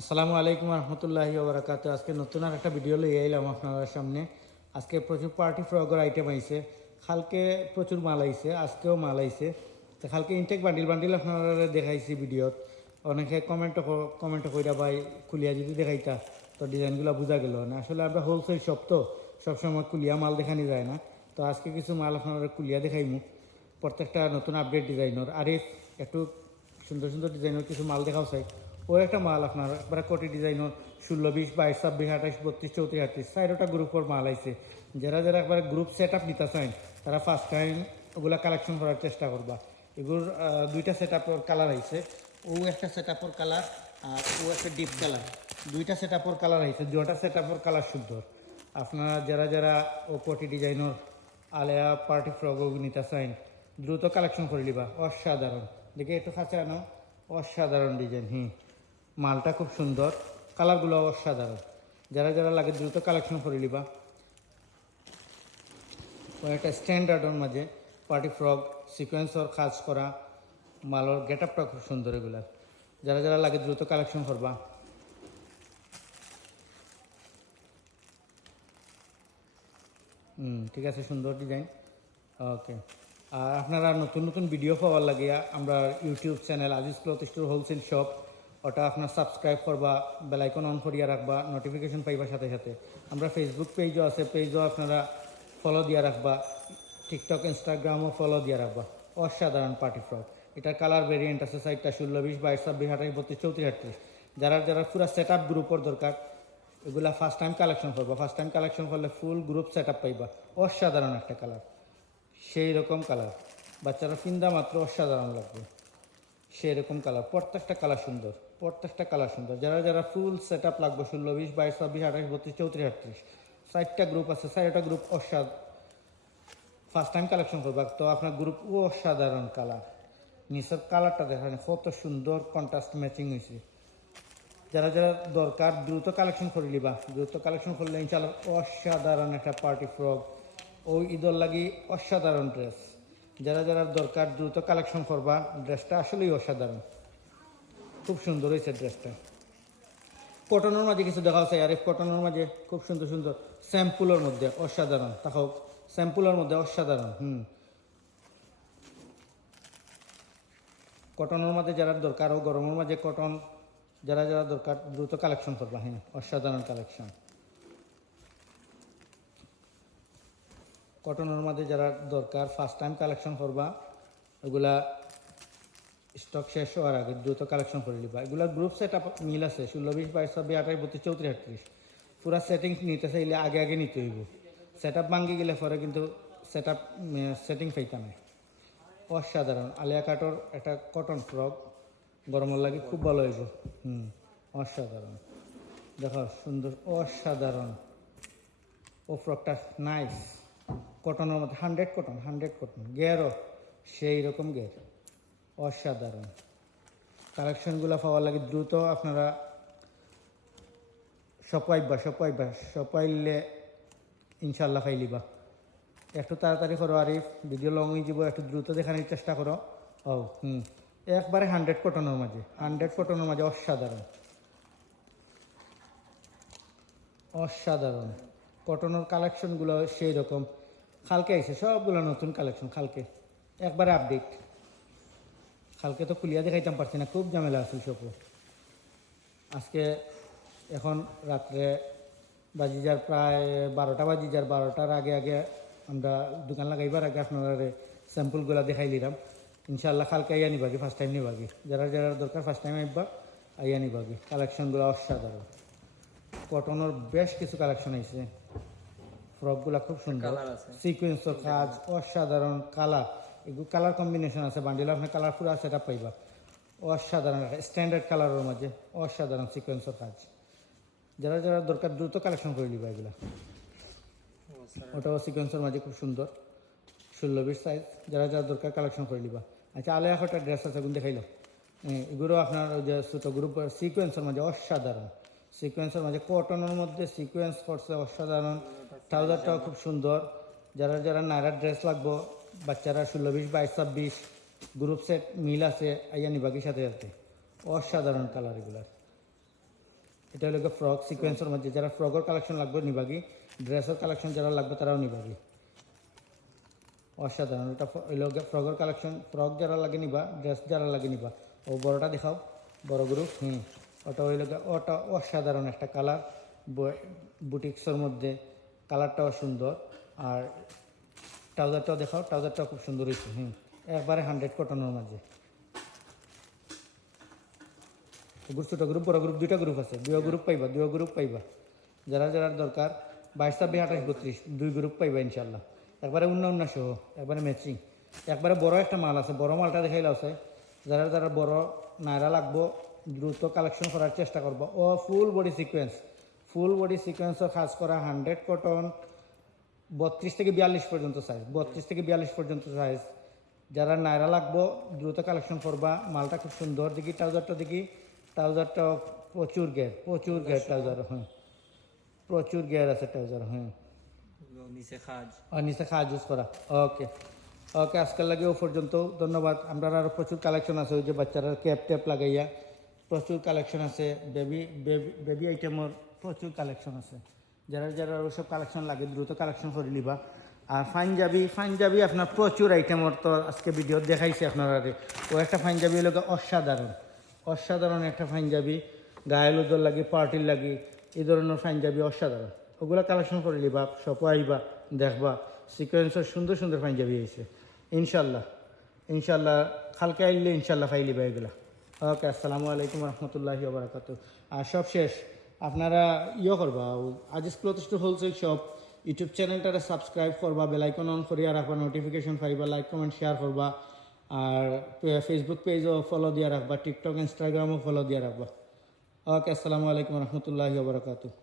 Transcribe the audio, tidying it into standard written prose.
আসসালামু আলাইকুম রহমতুল্লাহি ওবরাকাত। আজকে নতুন আর একটা ভিডিও লই আইলাম আপনার সামনে। আজকে প্রচুর পার্টি ফ্রগের আইটেম আইছে, কালকে প্রচুর মাল আইছে, আজকেও মাল আইছে। তো কালকে ইনটেক বান্ডিল বান্ডিল আপনারা দেখাইছি ভিডিওত। অনেকে কমেন্ট কইরা ভাই খুলিয়া যদি দেখাইতা তো ডিজাইনগুলো বোঝা গেল না। আসলে আমরা হোলসেল শপ তো সবসময় কুলিয়া মাল দেখানি যায় না। তো আজকে কিছু মাল আপনারা কুলিয়া দেখাইমু, প্রত্যেকটা নতুন আপডেট ডিজাইনের। আর একটু সুন্দর সুন্দর ডিজাইনের কিছু মাল দেখাও চাই। ও একটা মাল আপনার একবার কোটি ডিজাইনের 16, 20, 22, 26, 28, 32, 34, 38 চারোটা গ্রুপের মাল আইছে। যারা যারা একবার গ্রুপ সেট আপ নিতে চান তারা ফার্স্ট টাইম ওগুলা কালেকশন করার চেষ্টা করবা। এগুলোর দুইটা সেট আপের কালার আইছে। ও একটা সেট আপের কালার আর ও একটা ডিপ কালার। দুইটা সেট আপের কালার আইছে, দুটা সেট আপের কালার সুন্দর। আপনারা যারা যারা ও কোটি ডিজাইনের আলেয়া পার্টি ফ্রক নিতে চান দ্রুত কালেকশন করে নিবা। অসাধারণ দেখে একটু কাছে আনো, অসাধারণ ডিজাইন। মালটা খুব সুন্দর, কালারগুলো অসাধারণ। যারা যারা লাগে দ্রুত কালেকশন করে নিবা। একটা স্ট্যান্ডার্ডের মাঝে পার্টি ফ্রক সিকোয়েন্সর কাজ করা মালর গেট আপটা খুব সুন্দর। এগুলার যারা যারা লাগে দ্রুত কালেকশন করবা। ঠিক আছে, সুন্দর ডিজাইন। ওকে, আর আপনারা নতুন নতুন ভিডিও পাওয়ার লাগিয়া আমরা YouTube channel Aziz cloth store wholesale shop ওটা আপনার সাবস্ক্রাইব করবা, বেলাইকন অন করিয়া রাখবা, নোটিফিকেশন পাইবার সাথে সাথে। আমরা ফেসবুক পেজও আছে, পেজও আপনারা ফলো দিয়া রাখবা। টিকটক ইনস্টাগ্রামও ফলো দিয়া রাখবা। অসাধারণ পার্টি ফ্রক। এটার কালার ভেরিয়েন্ট আছে 4টা, 16, 20, 22, 26, 28, 32, 34, 38। যারা যারা পুরো সেট আপ গ্রুপের দরকার এগুলা ফার্স্ট টাইম কালেকশন করবা। ফার্স্ট টাইম কালেকশন করলে ফুল গ্রুপ সেট আপ পাইবা। অসাধারণ একটা কালার, সেই রকম কালার, বাচ্চারা কিন্দা মাত্র অসাধারণ লাগবে। সেই রকম কালার, প্রত্যেকটা কালার সুন্দর, প্রত্যেকটা কালার সুন্দর। যারা যারা ফুল সেট আপ লাগবে 16, 20, 22, 26, 28, 32, 34, 38 4টা গ্রুপ আছে, 4টা গ্রুপ ফার্স্ট টাইম কালেকশন করবা তো আপনার গ্রুপ অসাধারণ কালার। নিচের কালারটা দেখেন কত সুন্দর কন্ট্রাস্ট ম্যাচিং হয়েছে। যারা যারা দরকার দ্রুত কালেকশন করে নিবা। দ্রুত কালেকশন করলে ইনশাআল্লাহ অসাধারণ একটা পার্টি ফ্রক ও ঈদর লাগি অসাধারণ ড্রেস। যারা যারা দরকার দ্রুত কালেকশন করবা। ড্রেসটা আসলেই অসাধারণ, খুব সুন্দর হয়েছে ড্রেসটা। কটনের মাঝে কিছু দেখা যাচ্ছে, আর কটনের মাঝে খুব সুন্দর সুন্দর স্যাম্পুলের মধ্যে অসাধারণ। তাকাও, স্যাম্পুলের মধ্যে অসাধারণ। কটনের মাঝে যারা দরকার ও গরমের মাঝে কটন যারা যারা দরকার দ্রুত কালেকশন করবা। অসাধারণ কালেকশন। কটনের মাঝে যারা দরকার ফার্স্ট টাইম কালেকশন করবা। ওগুলা স্টক শেষ হওয়ার আগে দ্রুত কালেকশন করে নিবা। এগুলা গ্রুপ সেট আপ মিল আছে 16, 20, 22, 26, 28, 32, 34, 38 পুরা সেটিংস নিতে চাইলে আগে আগে নিতে হইব। সেট আপ ভাঙ্গি গেলে পরে কিন্তু সেটিং পাইতা নাই। অসাধারণ আলিয়া কাটর একটা কটন ফ্রক গরমের লাগে খুব ভালো হইব। অসাধারণ, দেখো সুন্দর, অসাধারণ। ও ফ্রকটা নাইস, কটনের মধ্যে 100 কটন, গেরও সেই রকম গের। অসাধারণ কালেকশনগুলো পাওয়ার লাগে দ্রুত আপনারা সপাইলে ইনশাল্লাহ পাইলিবা। একটু তাড়াতাড়ি করো আরিফ, ভিডিও লং হয়ে যাব, একটু দ্রুত দেখানোর চেষ্টা করো। একবারে 100 কটনের মাঝে, 100 কটনের মাঝে অসাধারণ, অসাধারণ কটনের কালেকশনগুলো সেই রকম। কালকে আইছে সবগুলো নতুন কালেকশন, কালকে একবারে আপডেট। কালকে তো খুলিয়া দেখাইতাম পারছি না, খুব ঝামেলা আছে সব। আজকে এখন রাত্রে বাজি যার প্রায় 12টা বাজি যার, 12টার আগে আগে আমরা দোকান লাগাইবার আগে আপনারা স্যাম্পলগুলো দেখাই দিলাম। ইনশাল্লাহ কালকে আইয়া নিবাগি, ফার্স্ট টাইম নিবাগি। যারা যারা দরকার ফার্স্ট টাইম আইবা আইয়া নিবাগি। কালেকশনগুলো অসাধারণ, কটনের বেশ কিছু কালেকশন আইছে। ফ্রকগুলো খুব সুন্দর, সিকোয়েন্সের কাজ, অসাধারণ কালার। এগুলো কালার কম্বিনেশন আছে, বান্ডিল আপনার কালার পুরো সেটা পাইবা। অসাধারণ স্ট্যান্ডার্ড কালারের মাঝে অসাধারণ সিকোয়েন্সের কাজ। যারা যারা দরকার দ্রুত কালেকশন করে নিবা। এগুলা ওটাও সিকোয়েন্সের মাঝে খুব সুন্দর, 16, 20 সাইজ। যারা যারা দরকার কালেকশন করে নিবা। আচ্ছা, আলে একটা ড্রেস আছে, এগুলো দেখাইল। এগুলো আপনার ওই যে ছোটো গ্রুপ সিকোয়েন্সের মাঝে অসাধারণ। সিকোয়েন্সের মাঝে কটনের মধ্যে সিকোয়েন্স করছে অসাধারণ। ট্রাউজারটাও খুব সুন্দর। যারা যারা নাইরার ড্রেস লাগবো, বাচ্চারা 16, 20, 22, 26 গ্রুপ সেট মিল আছে, আইয়া নিবাগির সাথে সাথে। অসাধারণ কালার এগুলার। এটা হলো ফ্রক সিকোয়েন্সের মধ্যে, যারা ফ্রকের কালেকশন লাগবে নিবাগি, ড্রেসের কালেকশন যারা লাগবে তারাও নিবাগি। অসাধারণ, এটা হইল ফ্রকের কালেকশন, ফ্রক যারা লাগে নিবা, ড্রেস যারা লাগে নিবা। ও বড়টা দেখাও, বড় গ্রুপ। ওটা হইল ওটা অসাধারণ একটা কালার, বুটিক্সের মধ্যে কালারটাও সুন্দর। আর ট্রাউজারটাও দেখাও, ট্রাউজারটাও খুব সুন্দর হয়েছে। একবারে 100 কটনের মাঝে। ছোটো গ্রুপ, বড় গ্রুপ, দুইটা গ্রুপ আছে, দুই গ্রুপ পাইবা। যারা যারা দরকার 22, 26, 28, 32 2 গ্রুপ পাইবা ইনশাল্লাহ। একবারে উন্না সহ, একবারে ম্যাচিং। একবারে বড় একটা মাল আছে, বড় মালটা দেখাইলে আছে। যারা যারা বড় নায়রা লাগবো দ্রুত কালেকশন করার চেষ্টা করবো। ও ফুল বডি সিকোয়েন্সও কাজ করা 100 কটন, 32 থেকে 42 পর্যন্ত সাইজ, 32 থেকে 42 পর্যন্ত সাইজ। যারা নায়রা লাগবো দ্রুত কালেকশন করবা। মালটা খুব সুন্দর। দেখি ট্রাউজারটা প্রচুর গ্যার ট্রাউজার। প্রচুর গ্যার আছে ট্রাউজার। নিচে খাজ ইউজ করা। ওকে আজকাল লাগে ও পর্যন্ত। ধন্যবাদ। আমরা আরও প্রচুর কালেকশন আছে, ওই যে বাচ্চারা ক্যাপ ট্যাপ লাগাইয়া প্রচুর কালেকশন আছে। বেবি আইটেমের প্রচুর কালেকশন আছে। যারা যারা ওইসব কালেকশন লাগে দ্রুত কালেকশন করে নিবা। আর পাঞ্জাবি আপনার প্রচুর আইটেমের তো আজকে ভিডিও দেখাইছে আপনারা। ও একটা পাঞ্জাবি হলো অসাধারণ একটা পাঞ্জাবি, গায়ে লোদর লাগে, পার্টির লাগে, এই ধরনের পাঞ্জাবি অসাধারণ। ওগুলো কালেকশন করে নিবা, শপে আইবা, দেখবা সিকোয়েন্সের সুন্দর সুন্দর পাঞ্জাবি হয়েছে। ইনশাল্লাহ কালকে আইলে ইনশাল্লাহ ফাইলিবা এগুলা। ওকে, আসসালামু আলাইকুম রহমতুল্লাহি ওয়া বারাকাতুহু। আর সব শেষ, আপনারা করবা, Aziz cloth store wholesale shop YouTube চ্যানেলটারে সাবস্ক্রাইব করবা, বেল আইকন অন করিয়া রাখবা, নোটিফিকেশন পাইবা, লাইক কমেন্ট শেয়ার করবা। আর ফেসবুক পেজও ফলো দিয়ে রাখবা, টিকটক ইনস্টাগ্রামও ফলো দিয়ে রাখবা। ওকে, আসসালামু আলাইকুম রহমতুল্লাহি ওয়া বারাকাতুহু।